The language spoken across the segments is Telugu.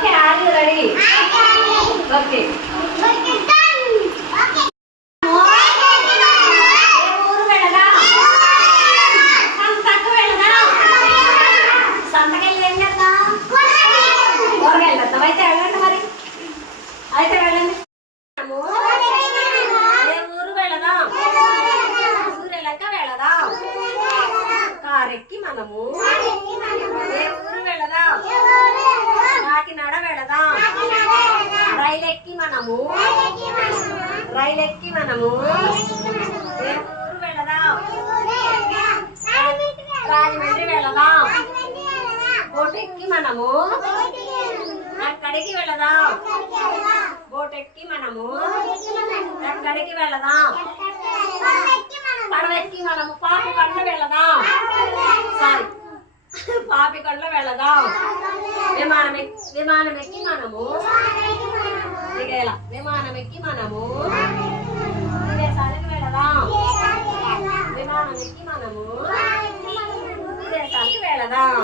okay are you ready okay అయితే వెళ్ళండి మరి అయితే వెళ్ళండి ఏ ఊరు వెళదాం ఊరెళ్ళక వెళదాం కారెక్కి మనము ఏ ఊరు వెళదాం కాకినాడ వెళదాం రైలెక్కి మనము ఏ ఊరు వెళదాం రాజమండ్రి వెళదాం బోటెక్కి మనము అక్కడికి వెళదాం బోటెక్కి మనము అక్కడికి వెళదాం పడవెక్కి మనము పాపికొండలు వెళదాం సారీ పాపికొండలు వెళదాం విమానం ఎక్కి మనము దిగేలా విమానం ఎక్కి మనము విదేశాలకు వెళదాం విమానం ఎక్కి మనము విదేశాలకు వెళదాం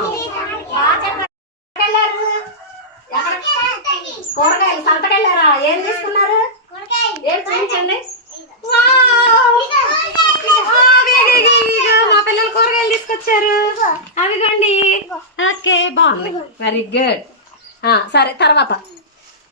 కూరగాయలు సంతకెళ్ళారా ఏం తీసుకున్నారు ఏం చూపించండి మా పిల్లలు కూరగాయలు తీసుకొచ్చారు అవిగండి ఓకే బాగుంది వెరీ గుడ్ సరే తర్వాత